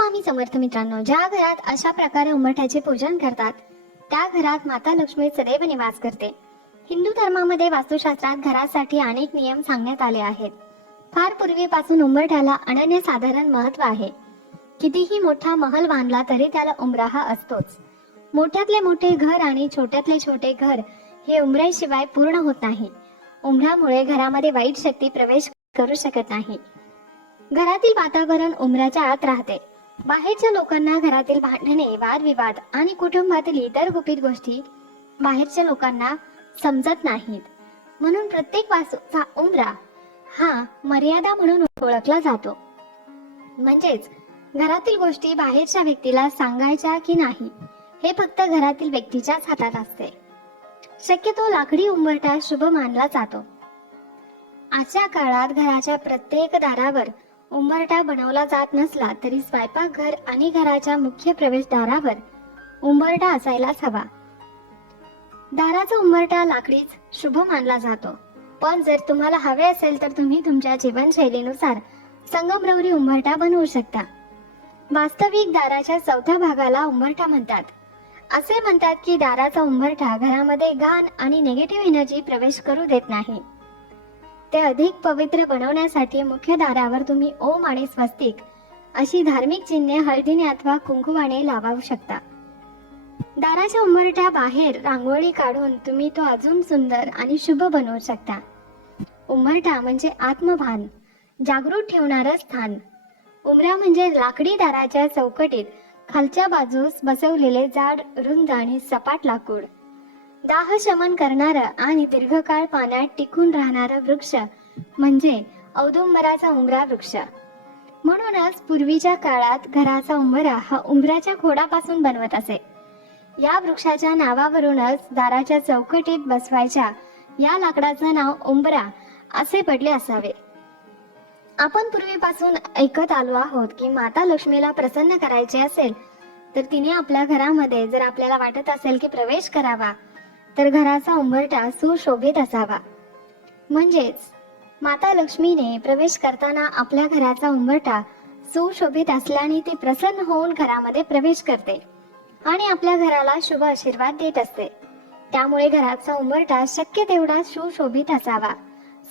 स्वामी समर्थ मित्रांनो, ज्या घरात अशा प्रकारे उंबरठ्याचे पूजन करतात त्या घरात माता लक्ष्मी सदैव निवास करते. हिंदू धर्मामध्ये वास्तुशास्त्रात घरासाठी अनेक नियम सांगण्यात आले आहेत. फार पूर्वीपासून उंबरठ्याला अनन्यसाधारण महत्त्व आहे. कितीही मोठा महल बांधला तरी त्याला उंबरा हा असतोच. मोठ्यातले मोठे घर आणि छोट्यातले छोटे घर हे उंबऱ्याशिवाय पूर्ण होत नाही. उंबरामुळे घरामध्ये वाईट शक्ती प्रवेश करू शकत नाही. घरातील वातावरण उंबराच्या आत राहते. बाहेरच्या लोकांना घरातील भांडणे, वादविवाद आणि कुटुंबातील इतर गुपित गोष्टी बाहेरच्या लोकांना समजत नाहीत. म्हणून प्रत्येक वास्तूचा उंबरा हा मर्यादा म्हणून ओळखला जातो. म्हणजेच घरातील गोष्टी बाहेरच्या व्यक्तीला सांगायच्या की नाही हे फक्त घरातील व्यक्तीच्याच हातात असते. शक्यतो लाकडी उंबरठा शुभ मानला जातो. आजच्या काळात घराच्या प्रत्येक दारावर उंबरठा बनवला जात नसला तरी स्वयंपाकघर आणि घराच्या मुख्य प्रवेशद्वारावर उंबरठा असायलाच हवा. दाराचा उंबरठा लाकडीच शुभ मानला जातो. पण जर तुम्हाला हवे असेल तर तुम्ही तुमच्या जीवनशैलीनुसार संगमरवरी उंबरठा बनवू शकता. वास्तविक दाराच्या चौथ्या भागाला उंबरठा म्हणतात. असे म्हणतात की दाराचा उंबरठा घरामध्ये घाण आणि निगेटिव्ह एनर्जी प्रवेश करू देत नाही. ते अधिक पवित्र बनवण्यासाठी मुख्य दारावर तुम्ही ओम आणि स्वस्तिक अशी धार्मिक चिन्हे हळदीने अथवा कुंकुवाने लावू शकता. दाराच्या उंबरठ्या बाहेर रांगोळी काढून तुम्ही तो अजून सुंदर आणि शुभ बनवू शकता. उंबरठा म्हणजे आत्मभान जागृत ठेवणारं स्थान. उंबरा म्हणजे लाकडी दाराच्या चौकटीत खालच्या बाजूस बसवलेले जाड, रुंद आणि सपाट लाकूड. दाह शमन करणारं आणि दीर्घकाळ पाण्यात टिकून राहणारा वृक्ष म्हणजे औदुंबराचा उंबरा वृक्ष. म्हणूनच पूर्वीच्या काळात घराचा उंबरा हा उंबराच्या खोडापासून बनवत असे. या वृक्षाच्या नावावरूनच दाराच्या चौकटीत बसवायच्या या लाकडाचं नाव उंबरा असे पडले असावे. आपण पूर्वीपासून ऐकत आलो आहोत की माता लक्ष्मीला प्रसन्न करायचे असेल तर तिने आपल्या घरामध्ये जर आपल्याला वाटत असेल की प्रवेश करावा तर घराचा उंबरठा सुशोभित असावा. म्हणजेच माता लक्ष्मीने प्रवेश करताना आपल्या घराचा उंबरठा सुशोभित असल्याने ती प्रसन्न होऊन घरामध्ये प्रवेश करते आणि आपल्या घराला शुभ आशीर्वाद देत असते. त्यामुळे घराचा उंबरठा शक्य तेवढा सुशोभित असावा,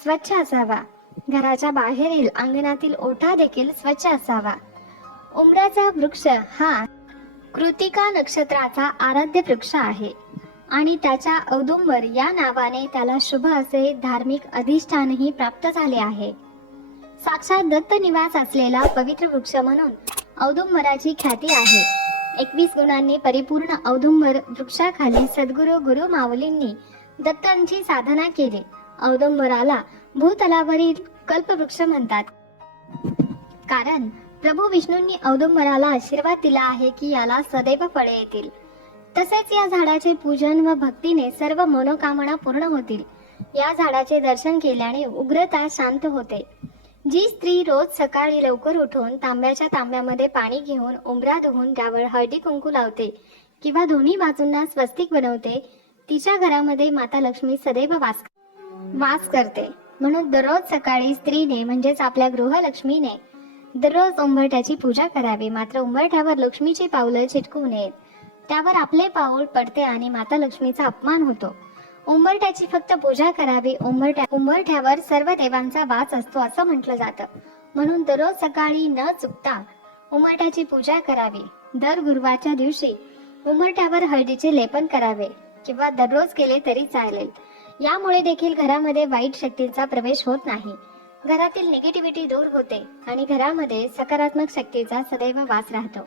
स्वच्छ असावा. घराच्या बाहेरील अंगणातील ओटा देखील स्वच्छ असावा. उंबराचा वृक्ष हा कृतिका नक्षत्राचा आराध्य वृक्ष आहे आणि त्याच्या औदुंबर या नावाने त्याला शुभ असे धार्मिक अधिष्ठानही प्राप्त झाले आहे. साक्षात दत्त निवास असलेला पवित्र वृक्ष म्हणून औदुंबराची ख्याती आहे. 21 गुणांनी परिपूर्ण औदुंबर वृक्षाखाली सद्गुरू गुरु माऊलींनी दत्तांची साधना केली. औदुंबराला भूतलावरील कल्पवृक्ष म्हणतात, कारण प्रभू विष्णूंनी औदुंबराला आशीर्वाद दिला आहे की याला सदैव फळे येतील. तसेच या झाडाचे पूजन व भक्तीने सर्व मनोकामना पूर्ण होतील. या झाडाचे दर्शन केल्याने उग्रता शांत होते. जी स्त्री रोज सकाळी लवकर उठून तांब्याच्या तांब्यामध्ये पाणी घेऊन उंबरा धुवून त्यावर हळदी कुंकू लावते किंवा दोन्ही बाजूंना स्वस्तिक बनवते तिच्या घरामध्ये माता लक्ष्मी सदैव वास करते. म्हणून दररोज सकाळी स्त्रीने म्हणजेच आपल्या गृहलक्ष्मीने दररोज उंबरठ्याची पूजा करावी. मात्र उंबरठ्यावर लक्ष्मीची पावलं चिटकू नयेत. त्यावर आपले पाऊल पडते आणि माता लक्ष्मीचा अपमान होतो. उंबरठ्याची फक्त पूजा करावी. उंबरठ्यावर सर्व देवांचा वास असतो असं म्हटलं जातं. म्हणून दररोज सकाळी न चुकता उंबरठ्याची पूजा करावी. दर गुरुवारच्या दिवशी उंबरठ्यावर हळदीचे लेपन करावे किंवा दररोज केले तरी चालेल. यामुळे देखील घरामध्ये वाईट शक्तींचा प्रवेश होत नाही. घरातील निगेटिव्हिटी दूर होते आणि घरामध्ये सकारात्मक शक्तीचा सदैव वास राहतो.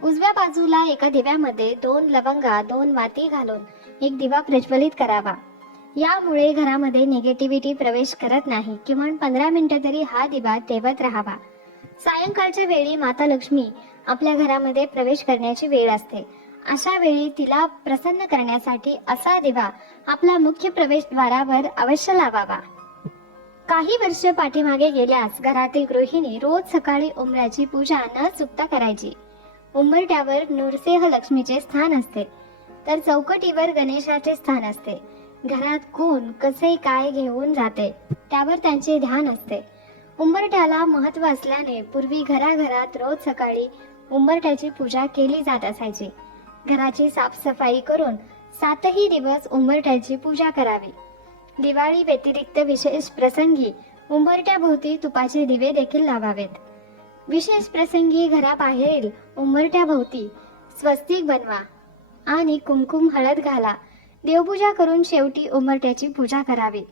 उजव्या बाजूला एका दिव्यामध्ये 2 लवंगा 2 वाती घालून एक दिवा प्रज्वलित करावा. यामुळे घरामध्ये निगेटिव्हिटी प्रवेश करत नाही. किमान 15 मिनिटं तरी हा दिवा तेवत राहावा. सायंकाळच्या वेळी माता लक्ष्मी आपल्या घरामध्ये प्रवेश करण्याची वेळ असते. अशा वेळी तिला प्रसन्न करण्यासाठी असा दिवा आपला मुख्य प्रवेशद्वारावर अवश्य लावावा. काही वर्ष पाठीमागे गेल्यास घरातील गृहिणी रोज सकाळी उंबराची पूजा न चुकता करायची. उंबरठ्यावर नृसिंह लक्ष्मीचे स्थान असते तर चौकटीवर गणेशाचे स्थान असते. घरात कोण कसे काय घेऊन जाते त्यावर त्यांचे ध्यान असते. उंबरठ्याला महत्त्व असल्याने पूर्वी घराघरात रोज सकाळी उंबरठ्याची पूजा केली जात असायची. घराची साफसफाई करून 7ही दिवस उंबरठ्याची पूजा करावी. दिवाळी व्यतिरिक्त विशेष प्रसंगी उंबरठ्याभोवती तुपाचे दिवे देखील लावावेत. विशेष प्रसंगी घराबाहेरील उंबरठ्याभोवती स्वस्तिक बनवा आणि कुमकुम हळद घाला. देवपूजा करून शेवटी उंबरठ्याची पूजा करावी.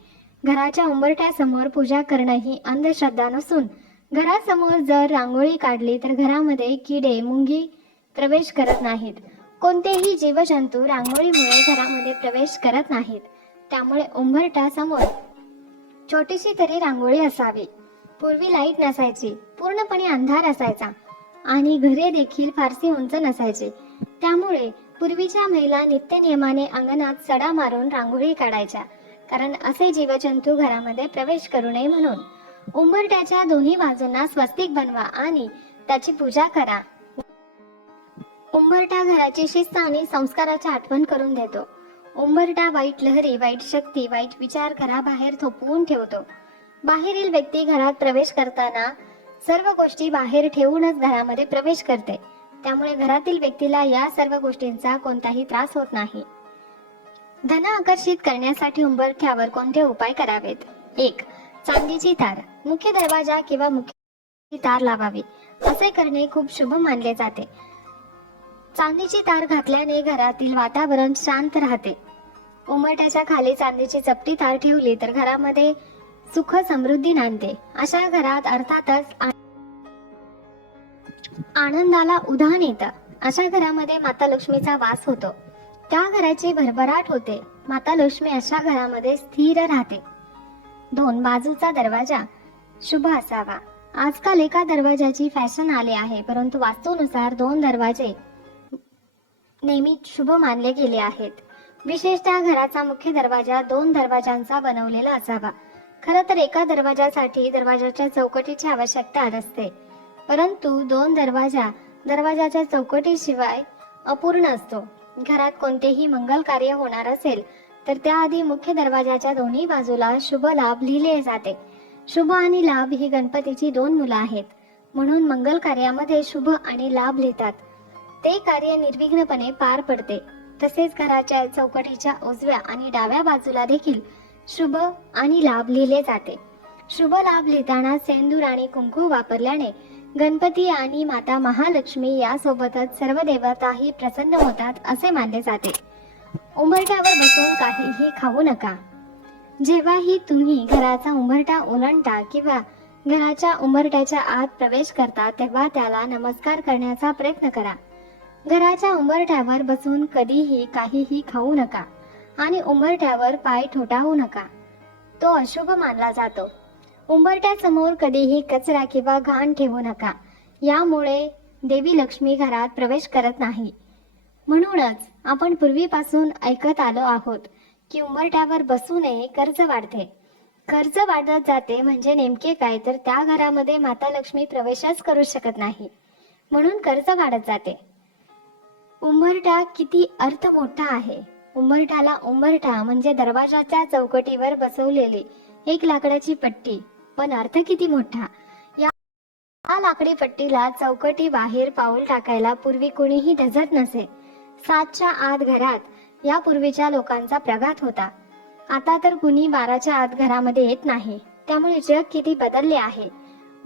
घराच्या उंबरठ्यासमोर पूजा करणं ही अंधश्रद्धा नसून घरासमोर जर रांगोळी काढली तर घरामध्ये किडे मुंगी प्रवेश करत नाहीत. कोणतेही जीवजंतू रांगोळीमुळे घरामध्ये प्रवेश करत नाहीत. त्यामुळे उंबरठ्यासमोर छोटीशी तरी रांगोळी असावी. पूर्वी लाईट नसायची, पूर्णपणे अंधार असायचा आणि घरे देखील फारशी उंच नसायची. त्यामुळे पूर्वीच्या महिला नित्यनियमाने अंगणात सडा मारून रांगोळी काढायच्या, कारण असे जीवजंतू घरामध्ये प्रवेश करू नये म्हणून. उंबरठ्याच्या दोन्ही बाजूंना स्वस्तिक बनवा आणि त्याची पूजा करा. उंबरठा घराची शिस्त आणि संस्काराची आठवण करून देतो. उंबरठा वाईट लहरी, वाईट शक्ती, वाईट विचार घराबाहेर थोपवून ठेवतो. बाहेरील व्यक्ती घरात प्रवेश करताना सर्व गोष्टी बाहेर ठेवूनच घरामध्ये प्रवेश करते. त्यामुळे घरातील व्यक्तीला या सर्व गोष्टींचा कोणताही त्रास होत नाही. धन आकर्षित करण्यासाठी उंबरठ्यावर कोणते उपाय करावेत? 1. चांदीची तार मुख्य दरवाजा किंवा मुख्य तार लावावी. असे करणे खूप शुभ मानले जाते. चांदीची तार घातल्याने घरातील वातावरण शांत राहते. उंबरठ्याच्या खाली चांदीची चपटी तार ठेवली तर घरामध्ये सुख समृद्धी नांदते. अशा घरात अर्थातच आनंदाला उधाण येतं. अशा घरामध्ये माता लक्ष्मीचा वास होतो. त्या घराची भरभराट होते. माता लक्ष्मी अशा घरामध्ये स्थिर राहते. 2. बाजूचा दरवाजा शुभ असावा. आजकाल एका दरवाजाची फॅशन आली आहे, परंतु वास्तूनुसार 2 दरवाजे नेहमी शुभ मानले गेले आहेत. विशेषतः घराचा मुख्य दरवाजा 2 दरवाजांचा बनवलेला असावा. खरं तर एका दरवाजासाठी दरवाजाच्या चौकटीची आवश्यकता असते, परंतु 2 दरवाजाच्या चौकटीशिवाय अपूर्ण असतो. घरात कोणतेही मंगल कार्य होणार असेल तर त्याआधी मुख्य दरवाजाच्या दोन्ही बाजूला शुभ लाभ लिहिले जाते. शुभ आणि लाभ ही गणपतीची 2 मुलं आहेत, म्हणून मंगल कार्यामध्ये शुभ आणि लाभ लिहितात. ते कार्य निर्विघ्नपणे पार पडते. तसेच घराच्या चौकटीच्या उजव्या आणि डाव्या बाजूला देखील शुभ आणि लाभ लिहिले जाते. शुभ लाभ लिहिताना सेंदूर आणि कुंकू वापरल्याने गणपती आणि माता महालक्ष्मी यासोबतच सर्व देवताही प्रसन्न होतात असे मानले जाते. उंबरठ्यावर बसून काहीही खाऊ नका. जेव्हाही तुम्ही घराचा उंबरठा ओलांडता किंवा घराच्या उंबरठ्याच्या आत प्रवेश करता तेव्हा त्याला नमस्कार करण्याचा प्रयत्न करा. घराच्या उंबरठ्यावर बसून कधीही काहीही खाऊ नका आणि उंबरठ्यावर पाय ठोठावू नका. तो अशुभ मानला जातो. उंबरठ्यासमोर कधीही कचरा किंवा घाण ठेवू नका. यामुळे देवी लक्ष्मी घरात प्रवेश करत नाही. म्हणूनच आपण पूर्वीपासून ऐकत आलो आहोत की उंबरठ्यावर बसू नये, कर्ज वाढते. कर्ज वाढत जाते म्हणजे नेमके काय, तर त्या घरामध्ये माता लक्ष्मी प्रवेशच करू शकत नाही, म्हणून कर्ज वाढत जाते. उंबरठा किती अर्थ मोठा आहे. उंबरठा म्हणजे दरवाजाच्या चौकटीवर बसवलेली एक लाकडाची पट्टी, पण अर्थ किती मोठा. या लाकडी पट्टीला चौकटी बाहेर पाऊल टाकायला पूर्वी कोणीही धजत नसे. 7च्या आत घरात या पूर्वीच्या लोकांचा प्रघात होता. आता तर कुणी 12च्या आत घरामध्ये येत नाही. त्यामुळे जग किती बदलले आहे,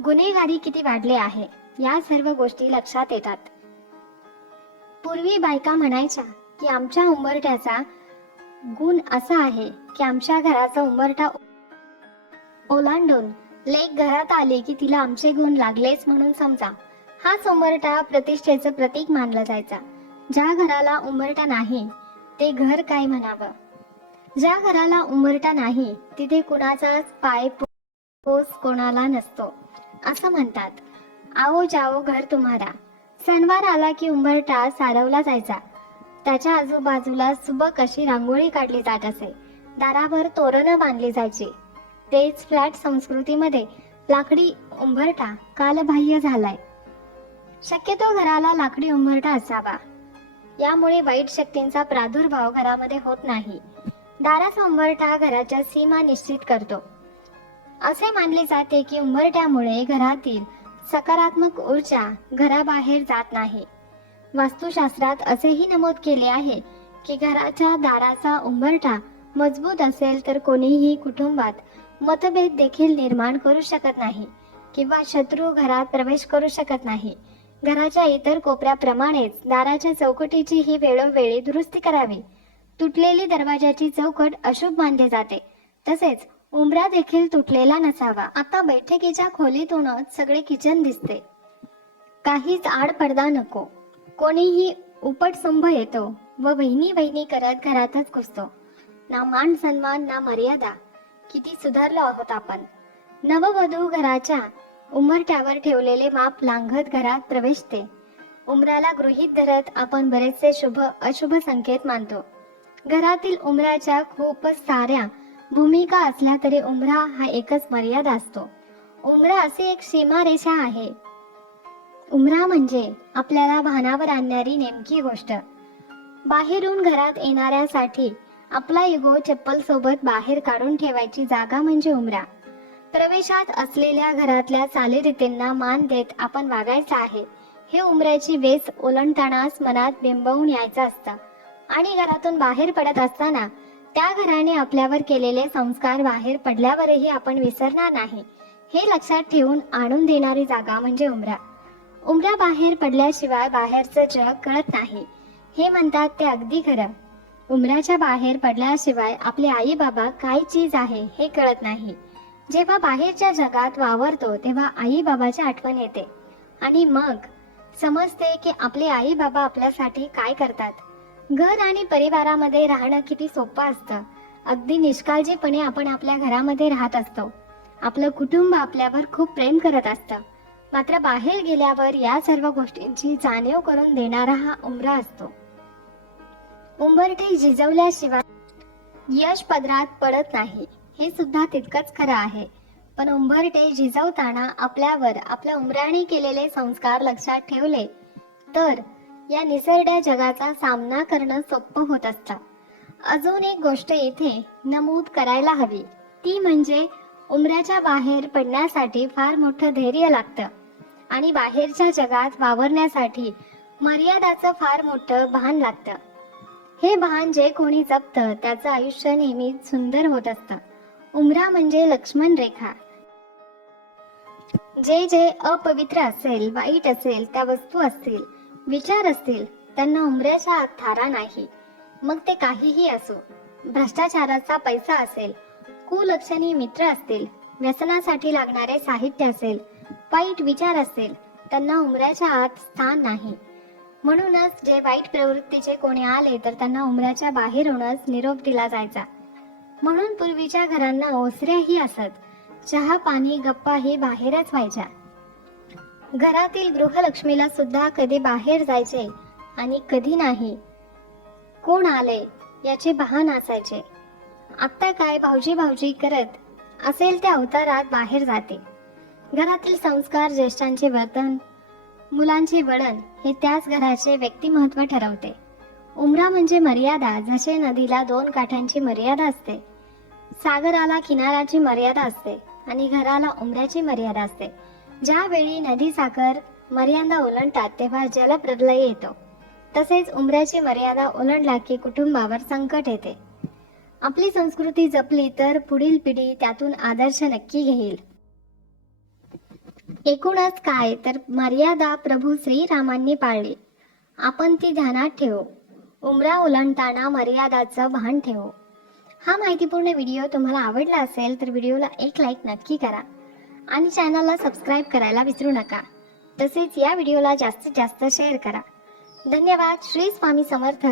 गुन्हेगारी किती वाढले आहे, या सर्व गोष्टी लक्षात येतात. पूर्वी बायका म्हणायच्या की आमच्या उंबरठ्याचा गुण असा आहे की आमच्या घराचा उंबरठा ओलांडून लेक घरात आली की तिला आमचे गुण लागलेच म्हणून समजा. हाच उंबरठा प्रतिष्ठेचं प्रतीक मानला जायचा. ज्या घराला उंबरठा नाही ते घर काय म्हणावं. ज्या घराला उंबरठा नाही तिथे कुणाचाच पाय पोस कोणाला नसतो असं म्हणतात. आओ जाओ घर तुम्हारा. सणवार आला की उंबरठा सारवला जायचा. त्याच्या आजूबाजूला सुबक अशी रांगोळी काढली जात असे. दारावर तोरणं बांधली जायची. तेच फ्लॅट संस्कृतीमध्ये लाकडी उंबरठा कालबाह्य झालाय. शक्यतो घराला लाकडी उंबरठा असावा. यामुळे वाईट शक्तींचा प्रादुर्भाव घरामध्ये होत नाही. दाराचा उंबरठा घराच्या सीमा निश्चित करतो. असे मानले जाते की उंबरठ्यामुळे घरातील सकारात्मक ऊर्जा घराबाहेर जात नाही. वास्तुशास्त्रात असेही नमूद केले आहे की घराच्या दाराचा उंबरठा मजबूत असेल तर कोणीही कुटुंबात मतभेद देखील निर्माण करू शकत नाही किंवा शत्रू घरात प्रवेश करू शकत नाही. घराच्या इतर कोपऱ्याप्रमाणेच दाराच्या चौकटीची ही वेळोवेळी दुरुस्ती करावी. तुटलेली दरवाजाची चौकट अशुभ मानले जाते. तसेच उंबरा देखील तुटलेला नसावा. आता बैठकीच्या खोलीतूनच सगळे किचन दिसते. काहीच आड पडदा नको. कोणीही उपटसुंभ येतो व वहिनी वहिनी करत घरातच घुसतो. ना मान सन्मान ना मर्यादा. किती सुधारलो आहोत आपण. नववधू घराच्या उंबरठ्यावर ठेवलेले माप लांघत घरात प्रवेशते. उंबराला गृहीत धरत आपण बरेचसे शुभ अशुभ संकेत मानतो. घरातील उंबराच्या खूप साऱ्या भूमिका असल्या तरी उंबरा हा एकच मर्यादा असतो. उंबरा अशी एक सीमारेषा आहे. उंबरा म्हणजे आपल्याला भानावर आणणारी नेमकी गोष्ट. बाहेरून घरात येणाऱ्यासाठी आपला इगो चप्पल सोबत बाहेर काढून ठेवायची जागा म्हणजे उंबरा. प्रवेशात असलेल्या घरातल्या चालीरीतींना मान देत आपण वागायचं आहे. हे उंबऱ्याची वेस ओलांडतानाच मनात बिंबवून यायचं असतं आणि घरातून बाहेर पडत असताना त्या घराने आपल्यावर केलेले संस्कार बाहेर पडल्यावरही आपण विसरणार नाही. हे लक्षात ठेवून आणून देणारी जागा म्हणजे उंबरा. उंबरा बाहेर पडल्याशिवाय बाहेरचं जग कळत नाही. हे म्हणतात ते अगदी खरं. उंबराच्या बाहेर पडल्याशिवाय आपले आई बाबा काय चीज आहे हे कळत नाही. जेव्हा बाहेरच्या जगात वावरतो तेव्हा आई बाबाची आठवण येते आणि मग समजते की आपले आई बाबा आपल्यासाठी काय करतात. घर आणि परिवारामध्ये राहणं किती सोपं असतं. अगदी निष्काळजीपणे आपण आपल्या घरामध्ये राहत असतो. आपलं कुटुंब आपल्यावर खूप प्रेम करत असतं. मात्र बाहेर गेल्यावर या सर्व गोष्टींची जाणीव करून देणारा हा उंबरा असतो. उंबरठे झिजवल्याशिवाय यश पदरात पडत नाही हे सुद्धा तितकंच खरं आहे. पण उंबरठे झिजवताना आपल्यावर आपल्या उंबऱ्याने केलेले संस्कार लक्षात ठेवले तर या निसरड्या जगाचा सामना करणं सोपं होत असतं. अजून एक गोष्ट इथे नमूद करायला हवी ती म्हणजे उंबऱ्याच्या बाहेर पडण्यासाठी फार मोठं धैर्य लागतं आणि बाहेरच्या जगात वावरण्यासाठी मर्यादाचं फार मोठं भान लागतं. हे भान जे कोणी जपतं त्याचं आयुष्य नेहमीच सुंदर होत असतं. उंबरा म्हणजे लक्ष्मण रेखा. जे जे अपवित्र असेल, वाईट असेल, त्या वस्तू असतील, विचार असतील त्यांना उंबऱ्याच्या आत थारा नाही. मग ते काहीही असो. भ्रष्टाचाराचा पैसा असेल, कुलक्षणी मित्र असतील, व्यसनासाठी लागणारे साहित्य असेल, वाईट विचार असेल, त्यांना उंबऱ्याच्या आत स्थान नाही. म्हणूनच जे वाईट प्रवृत्तीचे कोणी आले तर त्यांना उंबऱ्याच्या बाहेरूनच निरोप दिला जायचा. म्हणून पूर्वीच्या घरांना ओसऱ्याही असत. चहा पाणी गप्पाही बाहेरच व्हायच्या. घरातील गृहलक्ष्मीला सुद्धा कधी बाहेर जायचे आणि कधी नाही. कोण आले याचे भान असायचे. आत्ता काय भाऊजी भाऊजी करत असेल त्या अवतारात बाहेर जाते. घरातील संस्कार, ज्येष्ठांचे वर्तन, मुलांचे वळण हे त्याच घराचे व्यक्तिमत्व ठरवते. उंबरा म्हणजे मर्यादा. जसे नदीला दोन काठांची मर्यादा असते, सागराला किनाऱ्याची मर्यादा असते आणि घराला उंबऱ्याची मर्यादा असते. ज्यावेळी नदी सागर मर्यादा ओलांडतात तेव्हा जलप्रलय येतो. तसेच उंबऱ्याची मर्यादा ओलांडला की कुटुंबावर संकट येते. आपली संस्कृती जपली तर पुढील पिढी त्यातून आदर्श नक्की घेईल. एकूणच काय तर मर्यादा प्रभू श्रीरामांनी पाळली. आपण ती ध्यानात ठेवू. उंबरा ओलांडताना मर्यादाचं भान ठेवू. हा माहितीपूर्ण व्हिडिओ तुम्हाला आवडला असेल तर व्हिडिओला एक लाईक नक्की करा आणि चॅनलला सबस्क्राईब करायला विसरू नका. तसेच या व्हिडिओला जास्तीत जास्त शेअर करा. धन्यवाद. श्री स्वामी समर्थ.